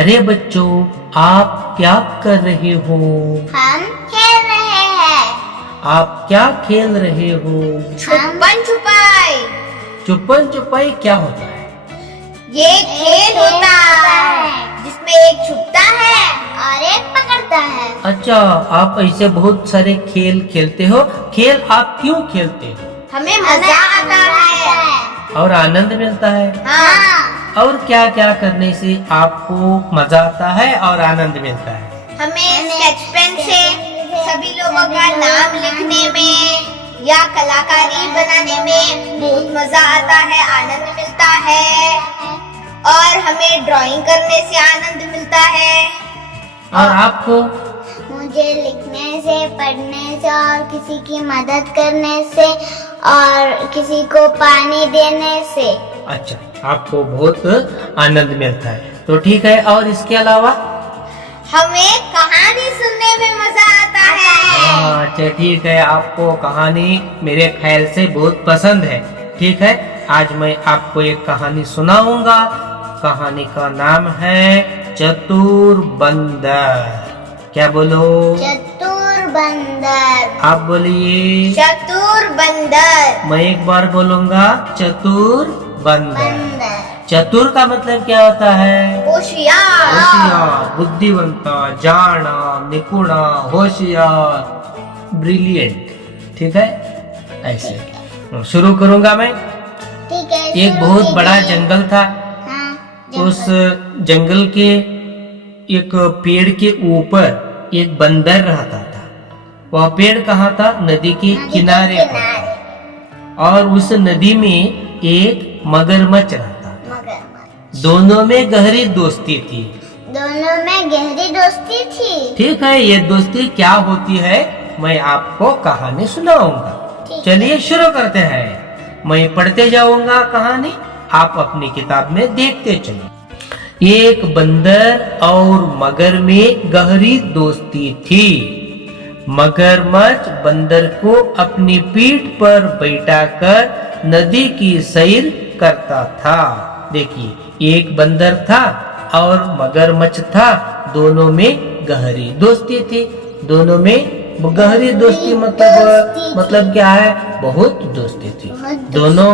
प्यारे बच्चों, आप क्या कर रहे हो? हम खेल रहे हैं। आप क्या खेल रहे हो? छुपन छुपाई। छुपन छुपाई क्या होता है? ये खेल होता है जिसमें एक छुपता है और एक पकड़ता है। अच्छा, आप ऐसे बहुत सारे खेल खेलते हो। खेल आप क्यों खेलते हो? हमें मजा आता है और आनंद मिलता है। हाँ। और क्या क्या करने से आपको मजा आता है और आनंद मिलता है? हमें स्केच पेन से सभी लोगों का नाम लिखने में या कलाकारी बनाने में बहुत मजा आता है, आनंद मिलता है। और हमें ड्राइंग करने से आनंद मिलता है। और आपको? मुझे लिखने से, पढ़ने से और किसी की मदद करने से और किसी को पानी देने से। अच्छा, आपको बहुत आनंद मिलता है। तो ठीक है, और इसके अलावा? हमें कहानी सुनने में मजा आता है। अच्छा ठीक है, आपको कहानी मेरे ख्याल से बहुत पसंद है। ठीक है, आज मैं आपको एक कहानी सुनाऊंगा। कहानी का नाम है चतुर बंदर। क्या बोलो? चतुर बंदर। आप बोलिए। चतुर बंदर। मैं एक बार बोलूंगा, चतुर बंदर। बंदर। चतुर का मतलब क्या होता है? होशियार। होशियार, बुद्धिवंता, जाना, निपुणा, होशियार, ब्रिलियंट। ठीक है, ऐसे शुरू करूंगा मैं। ठीक है। एक शुरू बहुत बड़ा कीजिए। जंगल था। हाँ, उस जंगल के एक पेड़ के ऊपर एक बंदर रहता था। वह पेड़ कहाँ था? नदी के किनारे पर। और उस नदी में एक मगरमच्छ रहता था। मगरमच्छ। दोनों में गहरी दोस्ती थी। दोनों में गहरी दोस्ती थी। ठीक है, ये दोस्ती क्या होती है मैं आपको कहानी सुनाऊंगा। ठीक चलिए शुरू करते हैं। मैं पढ़ते जाऊंगा कहानी, आप अपनी किताब में देखते चलिए। एक बंदर और मगर में गहरी दोस्ती थी। मगरमच्छ बंदर को अपनी पीठ पर बैठाकर नदी की सैर करता था। देखिए, एक बंदर था और मगरमच्छ था। दोनों में गहरी दोस्ती थी। दोनों में गहरी दोस्ती मतलब क्या है? बहुत दोस्ती थी। दोनों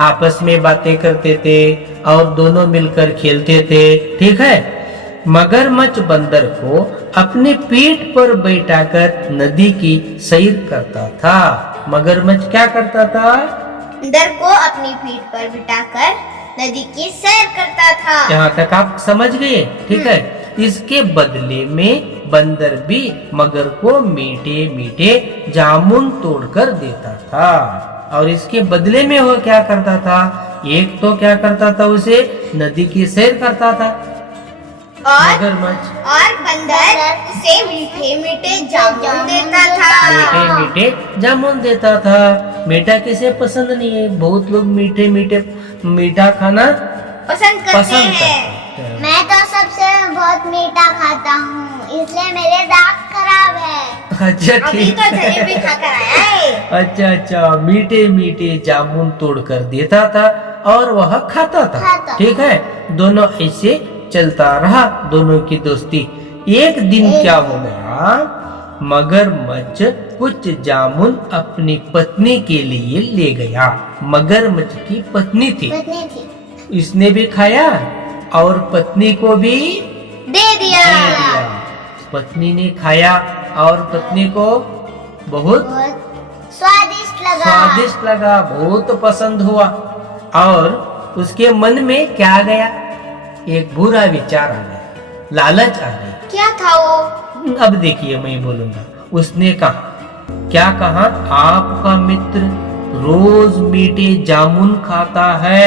आपस में बातें करते थे और दोनों मिलकर खेलते थे। ठीक है, मगरमच्छ बंदर को अपने पीठ पर बैठाकर नदी की सैर करता था। मगरमच्छ क्या करता था? बंदर को अपनी पीठ पर बिठाकर नदी की सैर करता था। यहाँ तक आप समझ गए? ठीक है, इसके बदले में बंदर भी मगर को मीठे मीठे जामुन तोड़कर देता था। और इसके बदले में वो क्या करता था? एक तो क्या करता था, उसे नदी की सैर करता था मगरमच्छ, और बंदर उसे मीठे मीठे जामुन देता था। मीठे मीठे जामुन देता था। मीठा किसे पसंद नहीं है? बहुत लोग मीठे मीठे मीठा खाना पसंद करते हैं। हैं। मैं तो सबसे बहुत मीठा खाता हूँ, इसलिए मेरे दांत खराब है। अच्छा अभी ठीक तो जलेबी खाकर आया है। अच्छा, मीठे मीठे जामुन तोड़कर देता था और वह खाता था। ठीक है, दोनों ऐसे चलता रहा, दोनों की दोस्ती। एक दिन क्या हो गया? मगरमच्छ कुछ जामुन अपनी पत्नी के लिए ले गया। मगरमच्छ की पत्नी थी। इसने भी खाया और पत्नी को भी दे दिया। पत्नी ने खाया और पत्नी को बहुत स्वादिष्ट लगा, बहुत पसंद हुआ। और उसके मन में क्या आ गया? एक बुरा विचार आ गया, लालच आ गई। क्या था वो? अब देखिए, मैं बोलूंगा। उसने कहा, क्या कहा? आपका मित्र रोज मीठे जामुन खाता है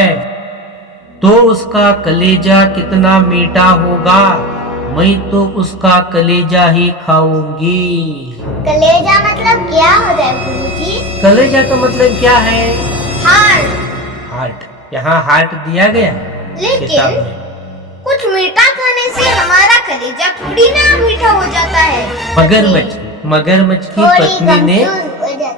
तो उसका कलेजा कितना मीठा होगा। मैं तो उसका कलेजा ही खाऊंगी। कलेजा मतलब क्या हो जाए गुरुजी? कलेजा का मतलब क्या है? हार्ट। हार्ट। यहाँ हार्ट दिया गया किताब लेकिन में। कुछ मीठा खाने से हमारा कलेजा थोड़ी ना मीठा हो जाता है।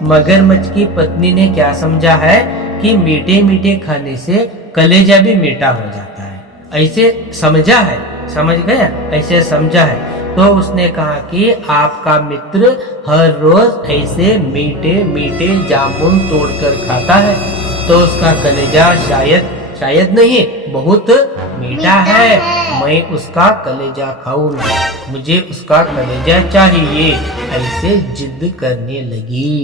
मगरमच्छ की पत्नी ने क्या समझा है कि मीठे मीठे खाने से कलेजा भी मीठा हो जाता है। ऐसे समझा है, समझ गया, ऐसे समझा है। तो उसने कहा कि आपका मित्र हर रोज ऐसे मीठे मीठे जामुन तोड़कर खाता है, तो उसका कलेजा शायद नहीं बहुत मीठा है, मैं उसका कलेजा खाऊंगा, मुझे उसका कलेजा चाहिए, ऐसे जिद करने लगी।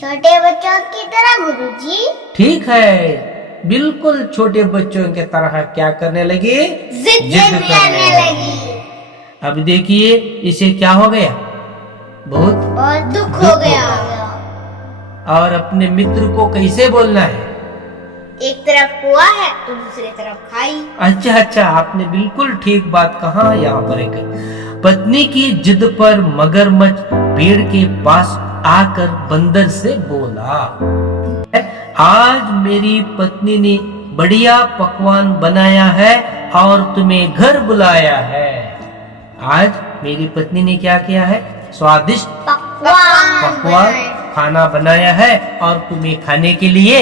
छोटे बच्चों की तरह गुरुजी। ठीक है, बिल्कुल छोटे बच्चों की तरह क्या करने लगी? जिद करने लगी। अब देखिए इसे क्या हो गया? बहुत दुख हो गया। और अपने मित्र को कैसे बोलना है? एक तरफ कुआ है तो दूसरी तरफ खाई। अच्छा, आपने बिल्कुल ठीक बात कहा। यहाँ पर एक पत्नी की जिद पर मगरमच्छ पेड़ के पास आकर बंदर से बोला, आज मेरी पत्नी ने बढ़िया पकवान बनाया है और तुम्हें घर बुलाया है। आज मेरी पत्नी ने क्या किया है? स्वादिष्ट पकवान खाना बनाया है और तुम्हें खाने के लिए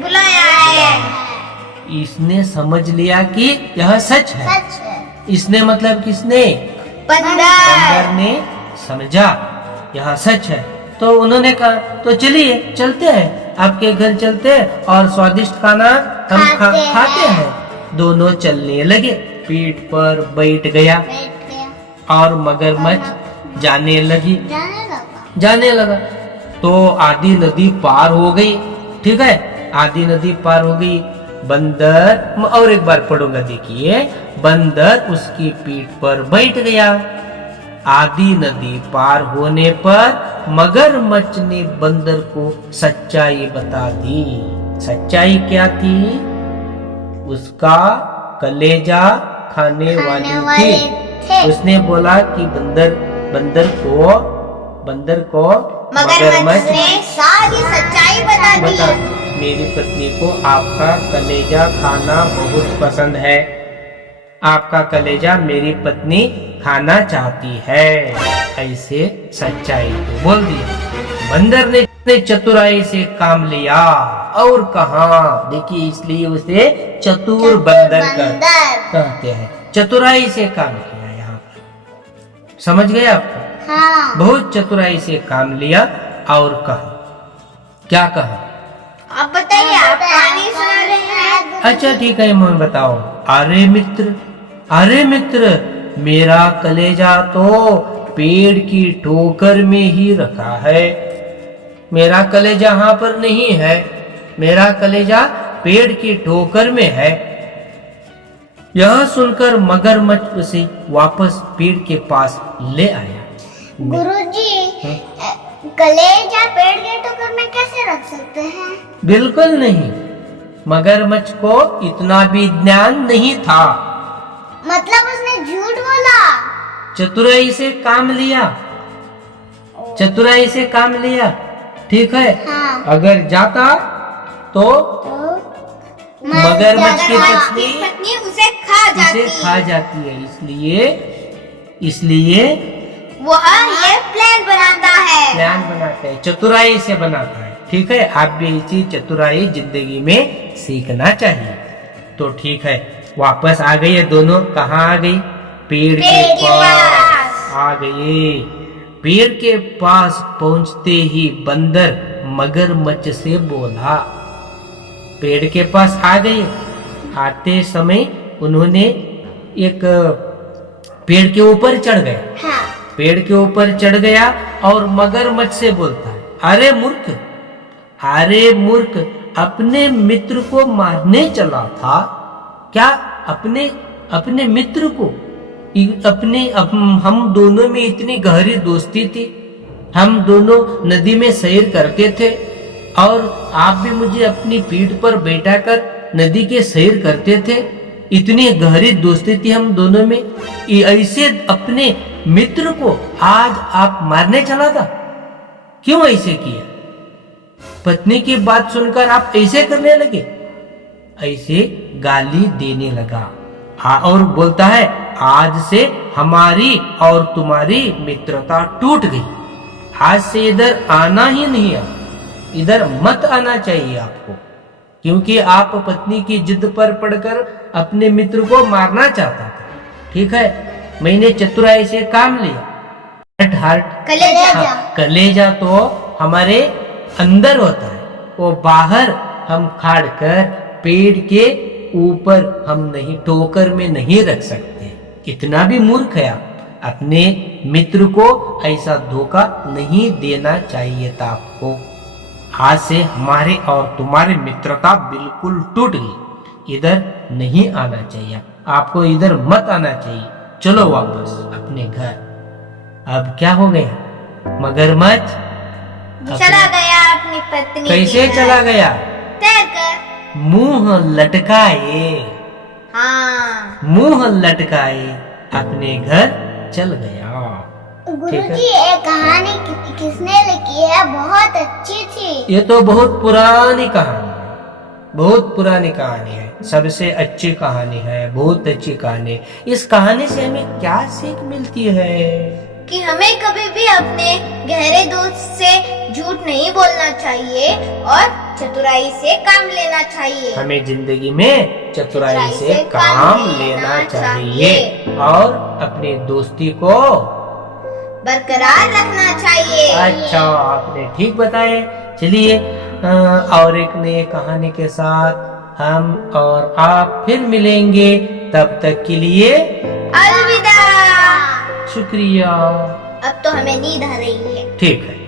बुलाया है। इसने समझ लिया कि यह सच है। इसने मतलब किसने? बंदर ने समझा यह सच है। तो उन्होंने कहा तो चलिए चलते हैं, आपके घर चलते हैं और स्वादिष्ट खाना हम खाते हैं। दोनों चलने लगे, पीठ पर बैठ गया और मगरमच्छ जाने लगा। तो आधी नदी पार हो गई। ठीक है, आधी नदी पार हो गई। बंदर, और एक बार पढ़ूंगा, देखिए, बंदर उसकी पीठ पर बैठ गया। आधी नदी पार होने पर मगरमच्छ ने बंदर को सच्चाई बता दी। सच्चाई क्या थी? उसका कलेजा खाने वाली थी। उसने बोला कि बंदर को मगरमच्छ ने सारी सच्चाई बता दी। मेरी पत्नी को आपका कलेजा खाना बहुत पसंद है, आपका कलेजा मेरी पत्नी खाना चाहती है, ऐसे सच्चाई को बोल दिया। बंदर ने चतुराई से काम लिया और कहा, देखिए इसलिए उसे चतुर बंदर कहते हैं। चतुराई से काम किया। यहाँ पर समझ गए आपको? हाँ। बहुत चतुराई से काम लिया और कहा, क्या कहा? आप बताइए, आप कहानी सुना रहे हैं। अच्छा ठीक है, मैं बताओ। अरे मित्र, मेरा कलेजा तो पेड़ की ठोकर में ही रखा है, मेरा कलेजा यहाँ पर नहीं है, मेरा कलेजा पेड़ की ठोकर में है। यह सुनकर मगरमच्छ उसे वापस पेड़ के पास ले आया। गुरुजी, कलेजा पेड़ के ठोकर में कैसे रख सकते हैं? बिल्कुल नहीं, मगरमच्छ को इतना भी ज्ञान नहीं था। मतलब उसने झूठ बोला। चतुराई से काम लिया। ठीक है। हाँ। अगर जाता तो मगरमच्छ की पत्नी उसे खा जाती है। इसलिए वह ये प्लान बनाता है। चतुराई से बनाता है। ठीक है, आप भी इसी चतुराई जिंदगी में सीखना चाहिए। तो ठीक है, वापस आ गई है दोनों। कहाँ आ गई? पेड़ के पास आ गए। पेड़ के पास पहुंचते ही बंदर मगरमच्छ से बोला, पेड़ के पास आ गए। आते समय उन्होंने एक पेड़ के ऊपर चढ़ गया। हाँ। पेड़ के ऊपर चढ़ गया और मगरमच्छ से बोलता है, अरे मूर्ख, अपने मित्र को मारने चला था क्या? अपने मित्र को, हम दोनों में इतनी गहरी दोस्ती थी, हम दोनों नदी में सैर करते थे और आप भी मुझे अपनी पीठ पर बैठा कर नदी के सैर करते थे, इतनी गहरी दोस्ती थी हम दोनों में, ऐसे अपने मित्र को आज आप मारने चला था? क्यों ऐसे किया? पत्नी की बात सुनकर आप ऐसे करने लगे? ऐसे गाली देने लगा और बोलता है, आज से हमारी और तुम्हारी मित्रता टूट गई, आज से इधर आना ही नहीं है, इधर मत आना चाहिए आपको। क्योंकि आप पत्नी की जिद पर पड़कर अपने मित्र को मारना चाहता था। ठीक है, मैंने चतुराई से काम लिया। हार्ट कलेजा। कलेजा तो हमारे अंदर होता है, वो बाहर हम खाड़ कर पेड़ के ऊपर हम नहीं, टोकर में नहीं रख सकते। इतना भी मूर्ख है आप। अपने मित्र को ऐसा धोखा नहीं देना चाहिए था आपको। आज से हमारे और तुम्हारी मित्रता बिल्कुल टूट गई। इधर नहीं आना चाहिए, आपको इधर मत आना चाहिए। चलो वापस अपने घर। अब क्या हो गया? मगरमच्छ चला गया अपनी पत्नी कैसे के घर। चला गया? तैरकर। मुंह लटकाए, हाँ। मुंह लटकाए अपने घर चल गया। गुरुजी, ये कहानी किसने लिखी है? बहुत अच्छी थी। ये तो बहुत पुरानी कहानी है, बहुत पुरानी कहानी है, सबसे अच्छी कहानी है, बहुत अच्छी कहानी। इस कहानी से हमें क्या सीख मिलती है? कि हमें कभी भी अपने गहरे दोस्त से झूठ नहीं बोलना चाहिए और चतुराई से काम लेना चाहिए। हमें जिंदगी में चतुराई से काम लेना चाहिए और अपनी दोस्ती को बरकरार रखना चाहिए। अच्छा, आपने ठीक बताए। चलिए और एक नई कहानी के साथ हम और आप फिर मिलेंगे। तब तक के लिए अलविदा। शुक्रिया। अब तो हमें नींद आ रही है। ठीक है।